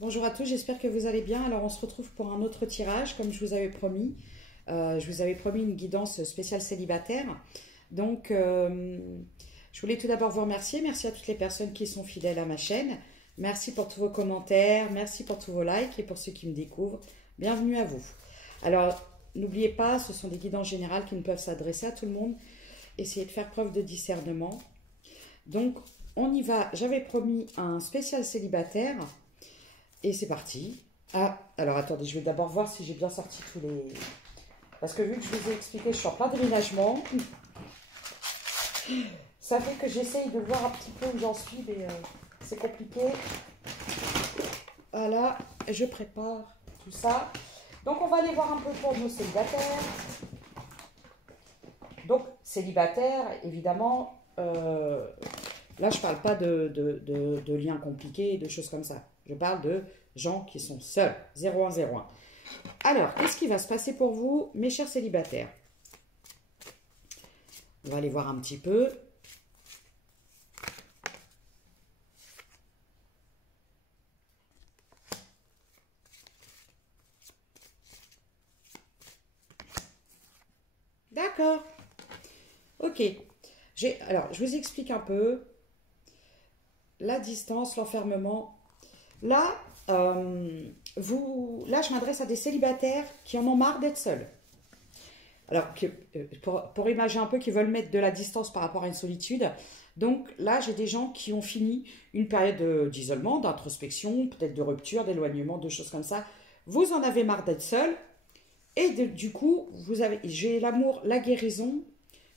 Bonjour à tous, j'espère que vous allez bien. Alors on se retrouve pour un autre tirage, comme je vous avais promis. Je vous avais promis une guidance spéciale célibataire. Donc je voulais tout d'abord vous remercier. Merci à toutes les personnes qui sont fidèles à ma chaîne. Merci pour tous vos commentaires, merci pour tous vos likes et pour ceux qui me découvrent. Bienvenue à vous. Alors n'oubliez pas, ce sont des guidances générales qui ne peuvent s'adresser à tout le monde. Essayez de faire preuve de discernement. Donc on y va. J'avais promis un spécial célibataire. Et c'est parti. Ah, alors attendez, je vais d'abord voir si j'ai bien sorti tous les... Parce que vu que je vous ai expliqué, je suis en plein déménagement. Ça fait que j'essaye de voir un petit peu où j'en suis, mais c'est compliqué. Voilà, je prépare tout ça. Donc on va aller voir un peu pour nos célibataires. Donc, célibataire, évidemment, là je parle pas de liens compliqués et de choses comme ça. Je parle de gens qui sont seuls. 0101. Alors, qu'est-ce qui va se passer pour vous, mes chers célibataires? On va aller voir un petit peu. D'accord. Ok. Alors, je vous explique un peu la distance, l'enfermement. Là, là, je m'adresse à des célibataires qui en ont marre d'être seuls. Alors, pour imaginer un peu, qui veulent mettre de la distance par rapport à une solitude. Donc là, j'ai des gens qui ont fini une période d'isolement, d'introspection, peut-être de rupture, d'éloignement, de choses comme ça. Vous en avez marre d'être seul. Et du coup, j'ai l'amour, la guérison,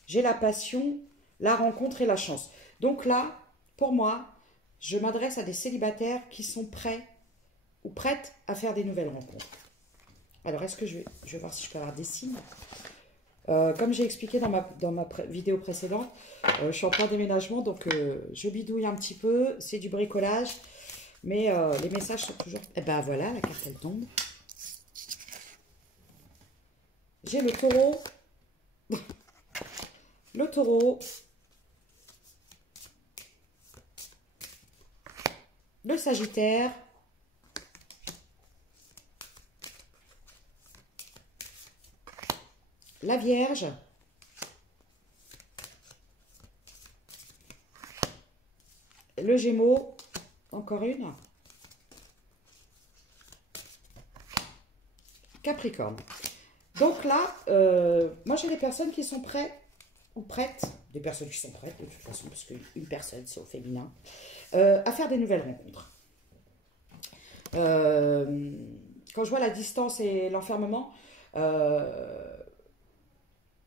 j'ai la passion, la rencontre et la chance. Donc là, pour moi, je m'adresse à des célibataires qui sont prêts ou prêtes à faire des nouvelles rencontres. Alors, est-ce que je vais voir si je peux avoir des signes. Comme j'ai expliqué dans ma vidéo précédente, je suis en plein déménagement, donc je bidouille un petit peu, c'est du bricolage, mais les messages sont toujours... Eh ben voilà, la carte elle tombe. J'ai le taureau, le taureau, le sagittaire, la Vierge, le Gémeaux, encore une, Capricorne. Donc là, moi j'ai des personnes qui sont prêtes ou prêtes, des personnes qui sont prêtes de toute façon, parce qu'une personne c'est au féminin, à faire des nouvelles rencontres. Quand je vois la distance et l'enfermement,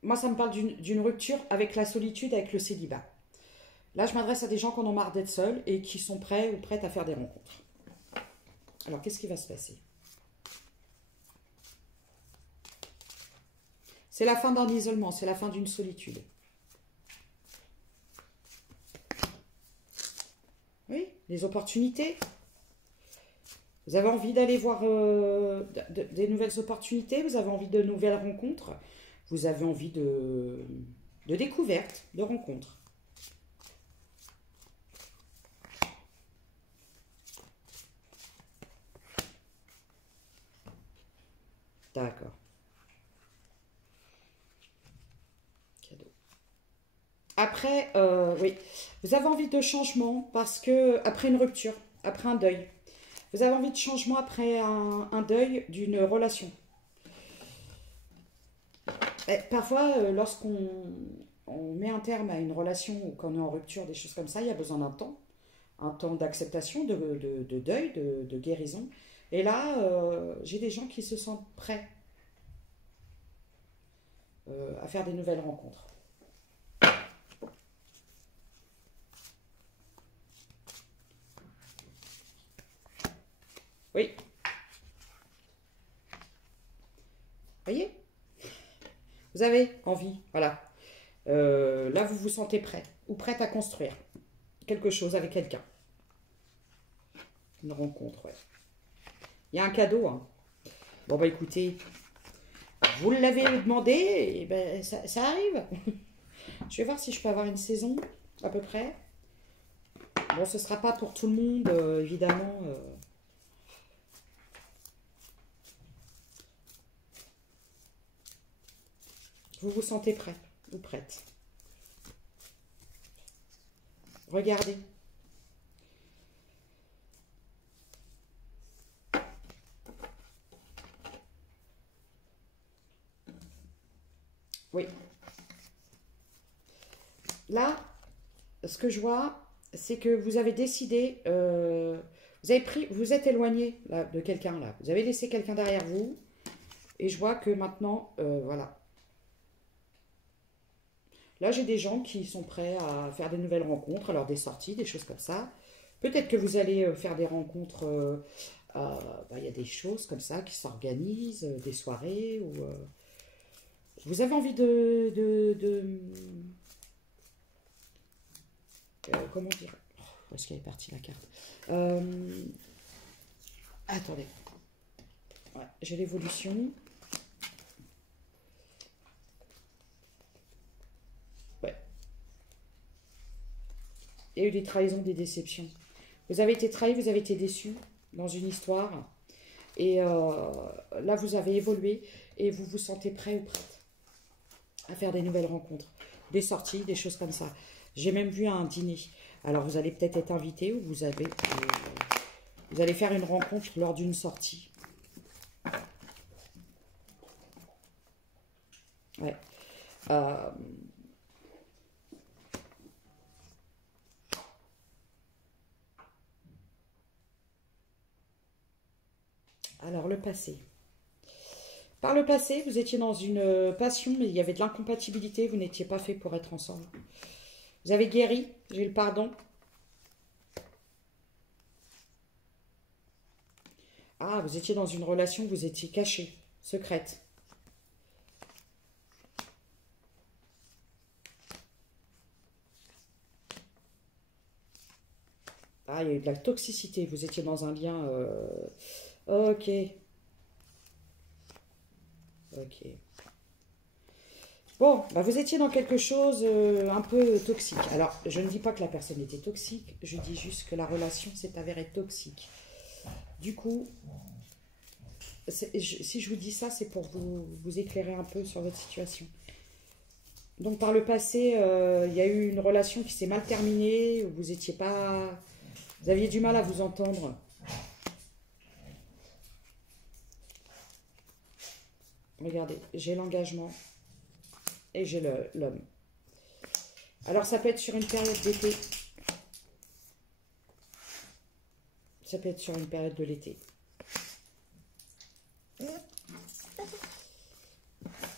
moi, ça me parle d'une rupture avec la solitude, avec le célibat. Là, je m'adresse à des gens qui en ont marre d'être seuls et qui sont prêts ou prêtes à faire des rencontres. Alors, qu'est-ce qui va se passer? C'est la fin d'un isolement, c'est la fin d'une solitude. Oui, les opportunités. Vous avez envie d'aller voir des nouvelles opportunités, vous avez envie de nouvelles rencontres, vous avez envie de découvertes, de rencontres. D'accord. Cadeau. Après, oui, vous avez envie de changement parce que, après une rupture, après un deuil, vous avez envie de changement après un deuil d'une relation. Et parfois, lorsqu'on met un terme à une relation ou qu'on est en rupture, des choses comme ça, il y a besoin d'un temps. Un temps d'acceptation, de deuil, de guérison. Et là, j'ai des gens qui se sentent prêts à faire des nouvelles rencontres. Oui. Voyez? Vous avez envie, voilà. Là, vous vous sentez prêt ou prête à construire quelque chose avec quelqu'un. Une rencontre, ouais. Il y a un cadeau, hein. Bon, bah écoutez, vous l'avez demandé, et ben, ça arrive. Je vais voir si je peux avoir une saison, à peu près. Bon, ce ne sera pas pour tout le monde, évidemment. Vous vous sentez prêt ou prête. Regardez. Oui. Là, ce que je vois, c'est que vous avez décidé, vous êtes éloigné là, de quelqu'un là. Vous avez laissé quelqu'un derrière vous. Et je vois que maintenant, voilà. Là, j'ai des gens qui sont prêts à faire des nouvelles rencontres, alors des sorties, des choses comme ça. Peut-être que vous allez faire des rencontres, il y a des choses comme ça qui s'organisent, des soirées, ou vous avez envie comment dire? Où est-ce qu'elle est partie la carte? Attendez. Ouais, j'ai l'évolution. Ouais. Il y a eu des trahisons, des déceptions. Vous avez été trahi, vous avez été déçu dans une histoire. Et là, vous avez évolué et vous vous sentez prêt ou prête à faire des nouvelles rencontres, des sorties, des choses comme ça. J'ai même vu un dîner. Alors, vous allez peut-être être invité ou vous allez faire une rencontre lors d'une sortie. Ouais. Alors, le passé. Par le passé, vous étiez dans une passion, mais il y avait de l'incompatibilité, vous n'étiez pas fait pour être ensemble. Vous avez guéri, j'ai le pardon. Ah, vous étiez dans une relation, vous étiez caché, secrète. Ah, il y a eu de la toxicité, vous étiez dans un lien... Ok. Ok. Bon, bah vous étiez dans quelque chose un peu toxique. Alors, je ne dis pas que la personne était toxique, je dis juste que la relation s'est avérée toxique. Du coup, si je vous dis ça, c'est pour vous éclairer un peu sur votre situation. Donc, par le passé, il y a eu une relation qui s'est mal terminée, vous étiez pas... Vous aviez du mal à vous entendre. Regardez, j'ai l'engagement et j'ai l'homme. Alors, ça peut être sur une période d'été. Ça peut être sur une période de l'été.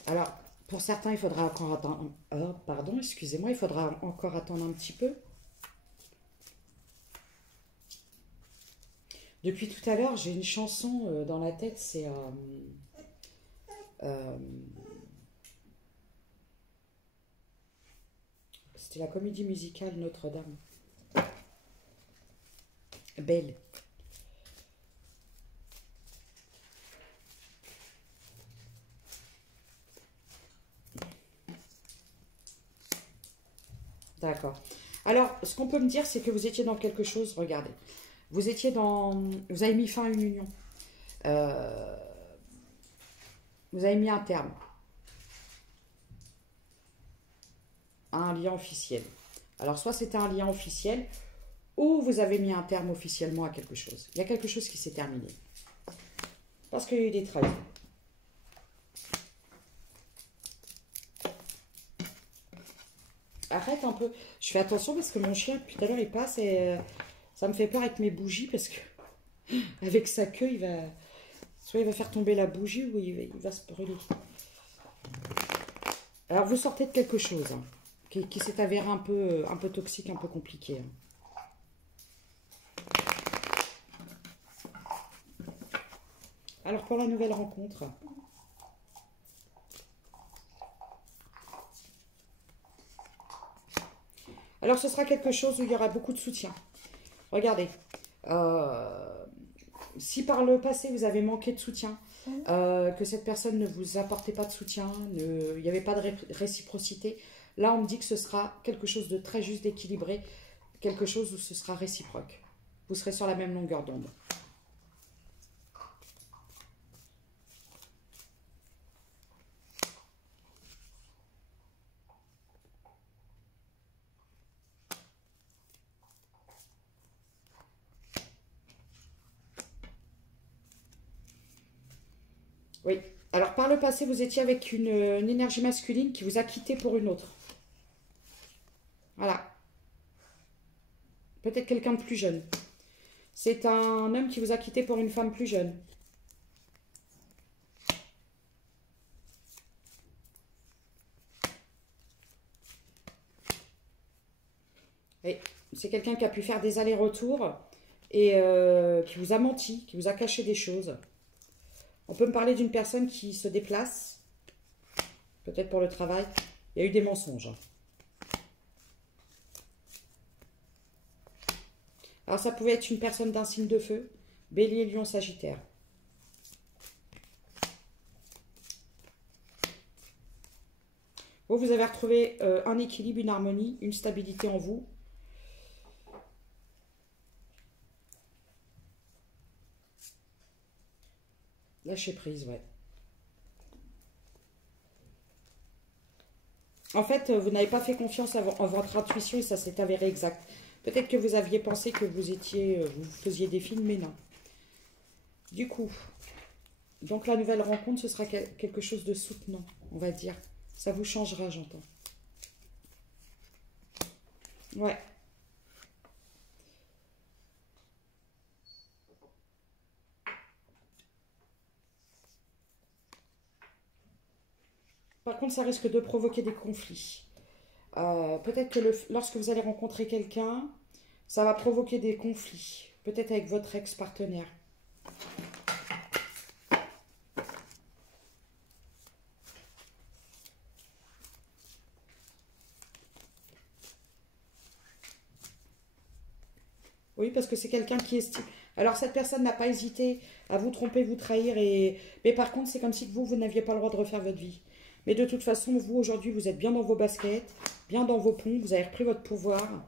Alors, pour certains, il faudra encore attendre... Oh, pardon, excusez-moi, il faudra encore attendre un petit peu. Depuis tout à l'heure, j'ai une chanson dans la tête, c'est... c'était la comédie musicale Notre-Dame. Belle. D'accord. Alors, ce qu'on peut me dire, c'est que vous étiez dans quelque chose, regardez. Vous étiez dans... Vous avez mis fin à une union. Vous avez mis un terme à un lien officiel. Alors, soit c'était un lien officiel, ou vous avez mis un terme officiellement à quelque chose. Il y a quelque chose qui s'est terminé. Parce qu'il y a eu des trahisons. Arrête un peu. Je fais attention parce que mon chien, depuis tout à l'heure, il passe et ça me fait peur avec mes bougies parce que avec sa queue, il va... Soit il va faire tomber la bougie ou il va se brûler. Alors, vous sortez de quelque chose hein, qui s'est avéré un peu toxique, un peu compliqué. Hein. Alors, pour la nouvelle rencontre... Alors, ce sera quelque chose où il y aura beaucoup de soutien. Regardez. Si par le passé, vous avez manqué de soutien, que cette personne ne vous apportait pas de soutien, il n'y avait pas de réciprocité, là, on me dit que ce sera quelque chose de très juste, d'équilibré, quelque chose où ce sera réciproque. Vous serez sur la même longueur d'onde. Oui. Alors, par le passé, vous étiez avec une énergie masculine qui vous a quitté pour une autre. Voilà. Peut-être quelqu'un de plus jeune. C'est un homme qui vous a quitté pour une femme plus jeune. Et c'est quelqu'un qui a pu faire des allers-retours et qui vous a menti, qui vous a caché des choses. On peut me parler d'une personne qui se déplace, peut-être pour le travail. Il y a eu des mensonges. Alors ça pouvait être une personne d'un signe de feu, Bélier, Lion, Sagittaire. Vous avez retrouvé un équilibre, une harmonie, une stabilité en vous. Lâcher prise, ouais. En fait, vous n'avez pas fait confiance en votre intuition et ça s'est avéré exact. Peut-être que vous aviez pensé que vous faisiez des films, mais non. Du coup, donc la nouvelle rencontre, ce sera quelque chose de soutenant, on va dire. Ça vous changera, j'entends. Ouais. Par contre, ça risque de provoquer des conflits. Peut-être que lorsque vous allez rencontrer quelqu'un, ça va provoquer des conflits. Peut-être avec votre ex-partenaire. Oui, parce que c'est quelqu'un qui estime. Alors, cette personne n'a pas hésité à vous tromper, vous trahir. Mais par contre, c'est comme si vous n'aviez pas le droit de refaire votre vie. Mais de toute façon, vous, aujourd'hui, vous êtes bien dans vos baskets, bien dans vos ponts, vous avez repris votre pouvoir.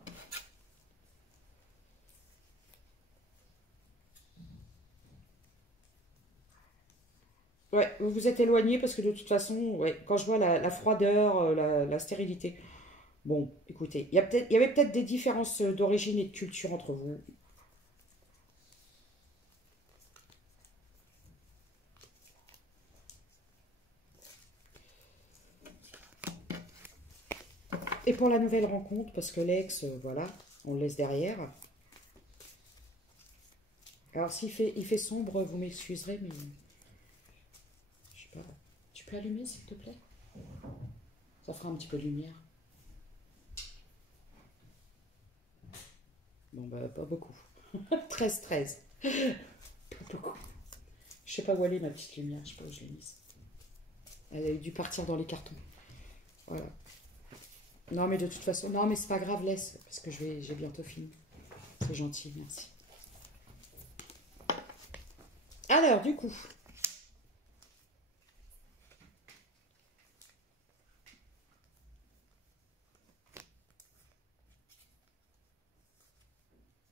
Ouais, vous vous êtes éloigné parce que de toute façon, ouais, quand je vois la froideur, la stérilité. Bon, écoutez, il y avait peut-être des différences d'origine et de culture entre vous. Et pour la nouvelle rencontre, parce que l'ex, voilà, on le laisse derrière. Alors, il fait sombre, vous m'excuserez, mais je sais pas. Tu peux allumer, s'il te plaît? Ça fera un petit peu de lumière. Bon, bah, pas beaucoup. 13-13. Pas beaucoup. Je sais pas où elle est, ma petite lumière. Je sais pas où je l'ai mise. Elle a dû partir dans les cartons. Voilà. Non, mais de toute façon, non, mais c'est pas grave, laisse, parce que j'ai bientôt fini. C'est gentil, merci. Alors, du coup.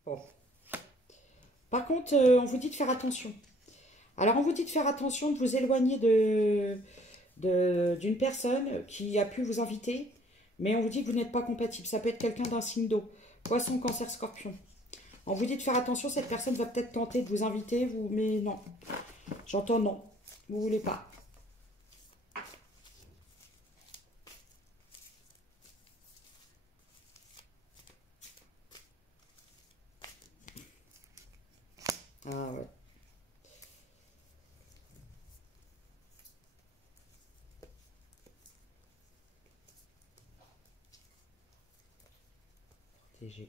Bon. Par contre, on vous dit de faire attention. Alors, on vous dit de faire attention, de vous éloigner d'une personne qui a pu vous inviter, mais on vous dit que vous n'êtes pas compatible. Ça peut être quelqu'un d'un signe d'eau. Poisson, Cancer, Scorpion. On vous dit de faire attention, cette personne va peut-être tenter de vous inviter, mais non. J'entends non. Vous voulez pas. Ah ouais. Protégé.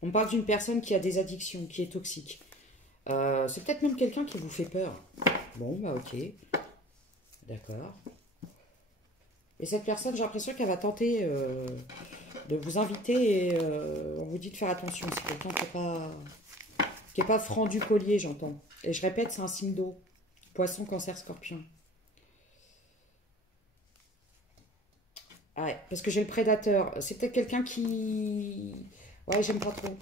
On parle d'une personne qui a des addictions, qui est toxique. C'est peut-être même quelqu'un qui vous fait peur. Bon, bah ok. D'accord. Et cette personne, j'ai l'impression qu'elle va tenter de vous inviter et on vous dit de faire attention. C'est quelqu'un qui est pas franc du collier, j'entends. Et je répète, c'est un signe d'eau. Poisson, Cancer, Scorpion. Ah ouais, parce que j'ai le prédateur. C'est peut-être quelqu'un qui... Ouais, j'aime pas trop.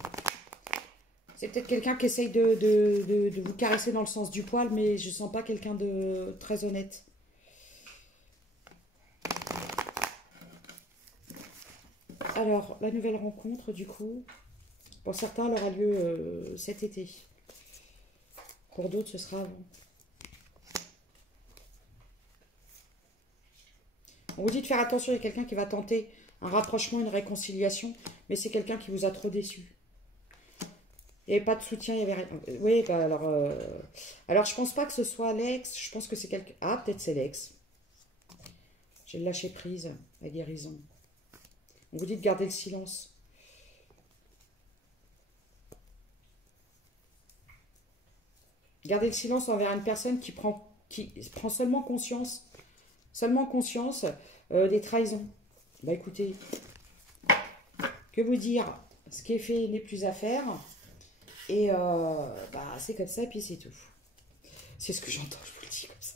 C'est peut-être quelqu'un qui essaye de vous caresser dans le sens du poil, mais je sens pas quelqu'un de très honnête. Alors, la nouvelle rencontre, du coup, pour certains, elle aura lieu cet été. Pour d'autres, ce sera avant. On vous dit de faire attention, il y a quelqu'un qui va tenter un rapprochement, une réconciliation, mais c'est quelqu'un qui vous a trop déçu. Il n'y avait pas de soutien, il n'y avait rien. Oui, bah alors je pense pas que ce soit l'ex, je pense que c'est quelqu'un... Ah, peut-être c'est l'ex. J'ai lâché prise, la guérison. On vous dit de garder le silence. Gardez le silence envers une personne qui prend seulement conscience des trahisons. Bah écoutez, que vous dire, ce qui est fait n'est plus à faire. Et bah c'est comme ça, et puis c'est tout. C'est ce que j'entends, je vous le dis comme ça.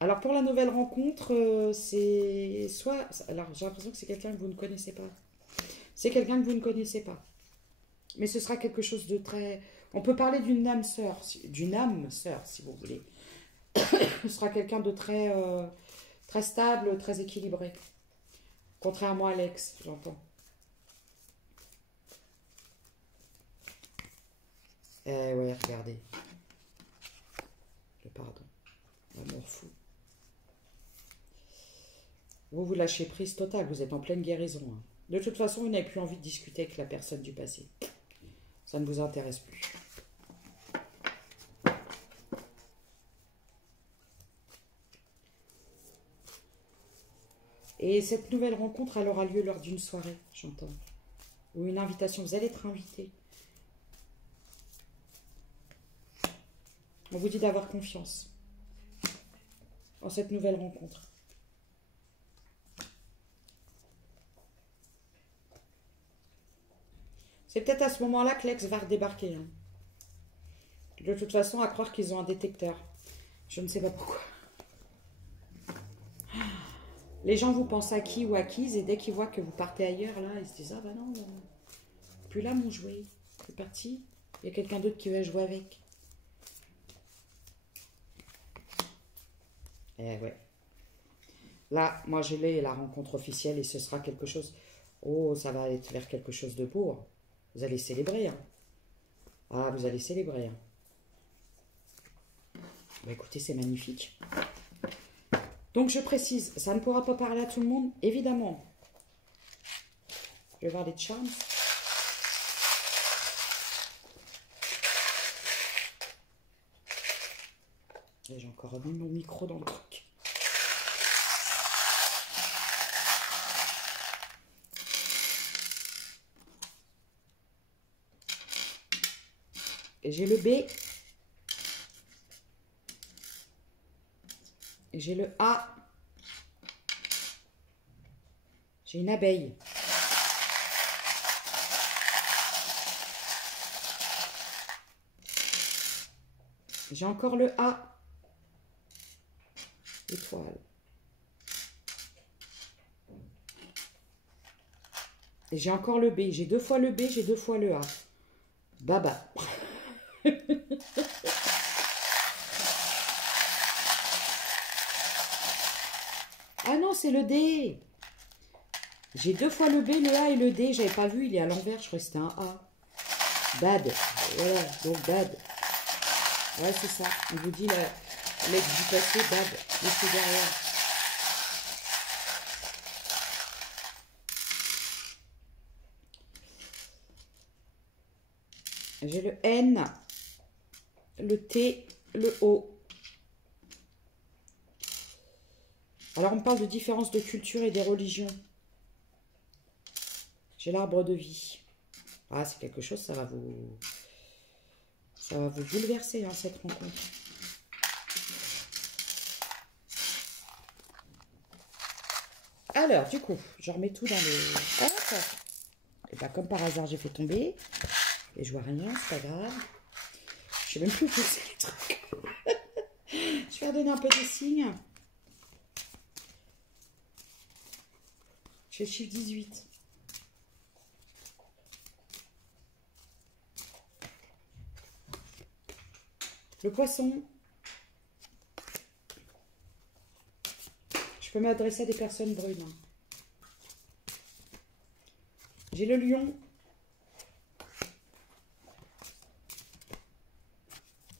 Alors pour la nouvelle rencontre, c'est soit... Alors j'ai l'impression que c'est quelqu'un que vous ne connaissez pas. C'est quelqu'un que vous ne connaissez pas. Mais ce sera quelque chose de très... On peut parler d'une âme sœur, si vous voulez. Ce sera quelqu'un de très, très stable, très équilibré. Contrairement à l'ex, j'entends. Eh ouais, regardez. Le pardon. L'amour fou. Vous lâchez prise totale, vous êtes en pleine guérison. Hein. De toute façon, vous n'avez plus envie de discuter avec la personne du passé. Ça ne vous intéresse plus. Et cette nouvelle rencontre, elle aura lieu lors d'une soirée, j'entends. Ou une invitation, vous allez être invité. On vous dit d'avoir confiance en cette nouvelle rencontre. C'est peut-être à ce moment-là que l'ex va redébarquer. Hein. De toute façon, à croire qu'ils ont un détecteur. Je ne sais pas pourquoi. Les gens vous pensent acquis ou acquises et dès qu'ils voient que vous partez ailleurs, là, ils se disent « Ah bah non, plus là mon jouet, c'est parti. Il y a quelqu'un d'autre qui va jouer avec. » Eh ouais. Là, moi j'ai la rencontre officielle et ce sera quelque chose... Oh, ça va être vers quelque chose de beau. Hein. Vous allez célébrer. Hein. Ah, vous allez célébrer. Hein. Bah, écoutez, c'est magnifique. Donc, je précise, ça ne pourra pas parler à tout le monde, évidemment. Je vais voir les charms. Et j'ai encore mis mon micro dans le truc. Et j'ai le B. Et j'ai le A. J'ai une abeille. J'ai encore le A. Étoile. Et j'ai encore le B. J'ai 2 fois le B, j'ai 2 fois le A. Baba. Ah non, c'est le D. J'ai 2 fois le B, le A et le D. J'avais pas vu, il est à l'envers. Je crois que c'était un A. Bad. Voilà, donc bad. Ouais, c'est ça. On vous dit l'ex du passé, bad. Laissez derrière. J'ai le N, le T, le O. Alors, on parle de différence de culture et des religions. J'ai l'arbre de vie. Ah, c'est quelque chose, ça va vous bouleverser, hein, cette rencontre. Alors, du coup, je remets tout dans le... Hop. Et bien, comme par hasard, j'ai fait tomber. Et je vois rien, c'est pas grave. Je sais même plus où c'est les trucs. Je vais redonner un peu des signes. J'ai le chiffre 18. Le poisson. Je peux m'adresser à des personnes brunes. J'ai le lion.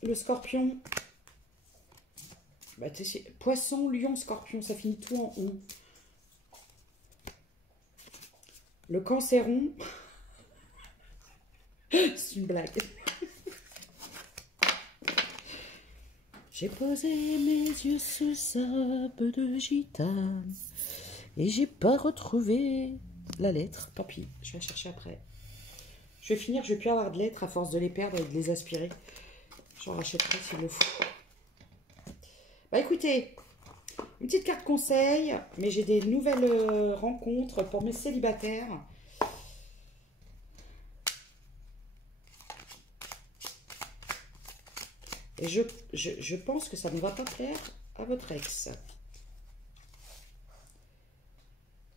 Le scorpion. Bah, Poisson, Lion, Scorpion, ça finit tout en ou. Le Cancéron, c'est une blague. J'ai posé mes yeux sous sable de gitane et j'ai pas retrouvé la lettre. Tant pis, je vais la chercher après. Je vais finir, je vais plus avoir de lettres à force de les perdre et de les aspirer. J'en rachèterai s'il le faut. Bah écoutez, une petite carte conseil, mais j'ai des nouvelles rencontres pour mes célibataires. Et je pense que ça ne va pas plaire à votre ex.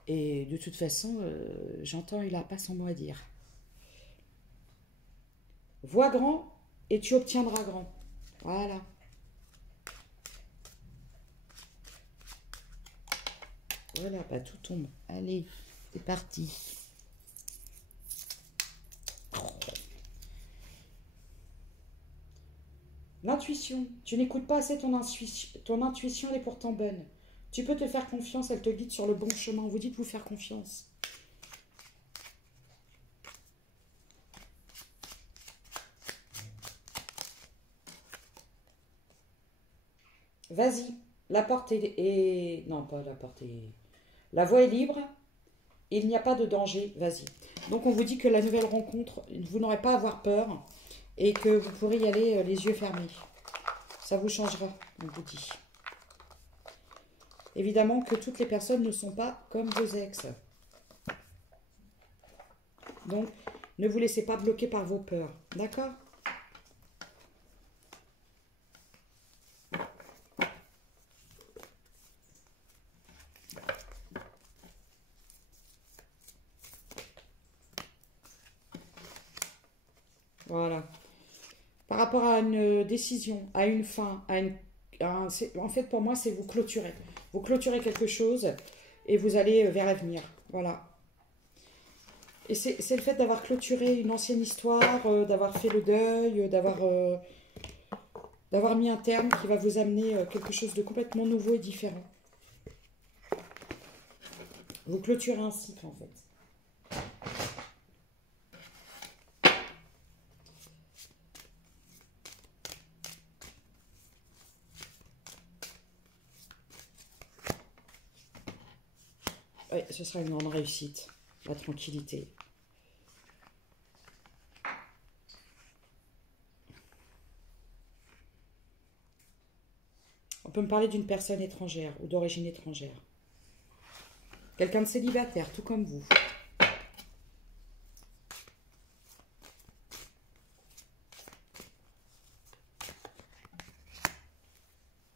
Et de toute façon, j'entends, il n'a pas son mot à dire. Vois grand et tu obtiendras grand. Voilà. Voilà, bah tout tombe. Allez, c'est parti. L'intuition. Tu n'écoutes pas assez ton intuition. Ton intuition, elle est pourtant bonne. Tu peux te faire confiance, elle te guide sur le bon chemin. Vous dites vous faire confiance. Vas-y. La porte est... Non, pas la porte est... La voie est libre. Il n'y a pas de danger. Vas-y. Donc, on vous dit que la nouvelle rencontre, vous n'aurez pas à avoir peur. Et que vous pourrez y aller les yeux fermés. Ça vous changera, on vous dit. Évidemment que toutes les personnes ne sont pas comme vos ex. Donc, ne vous laissez pas bloquer par vos peurs. D'accord ? Voilà. Par rapport à une décision, à une fin, en fait, pour moi, c'est vous clôturer. Vous clôturez quelque chose et vous allez vers l'avenir. Voilà. Et c'est le fait d'avoir clôturé une ancienne histoire, d'avoir fait le deuil, d'avoir mis un terme qui va vous amener quelque chose de complètement nouveau et différent. Vous clôturez un cycle, en fait. Oui, ce sera une grande réussite. La tranquillité. On peut me parler d'une personne étrangère ou d'origine étrangère. Quelqu'un de célibataire, tout comme vous.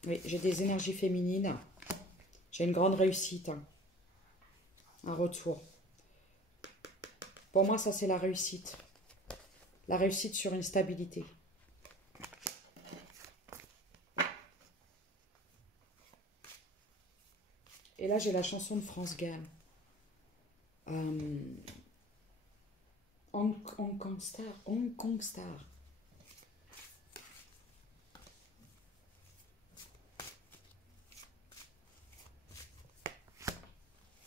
Oui, j'ai des énergies féminines. J'ai une grande réussite. Un retour. Pour moi, ça, c'est la réussite. La réussite sur une stabilité. Et là, j'ai la chanson de France Gall. Hong Kong Star. Hong Kong Star.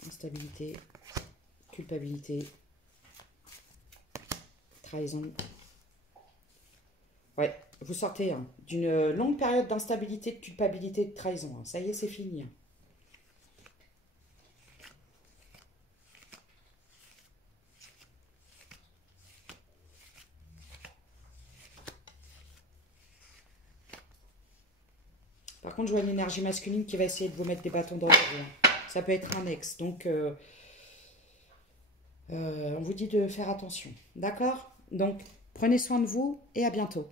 Instabilité, culpabilité, trahison. Ouais, vous sortez d'une longue période d'instabilité, de culpabilité, de trahison. Ça y est, c'est fini. Par contre, je vois une énergie masculine qui va essayer de vous mettre des bâtons dans les roues. Ça peut être un ex. Donc, on vous dit de faire attention. D'accord ? Donc, prenez soin de vous et à bientôt.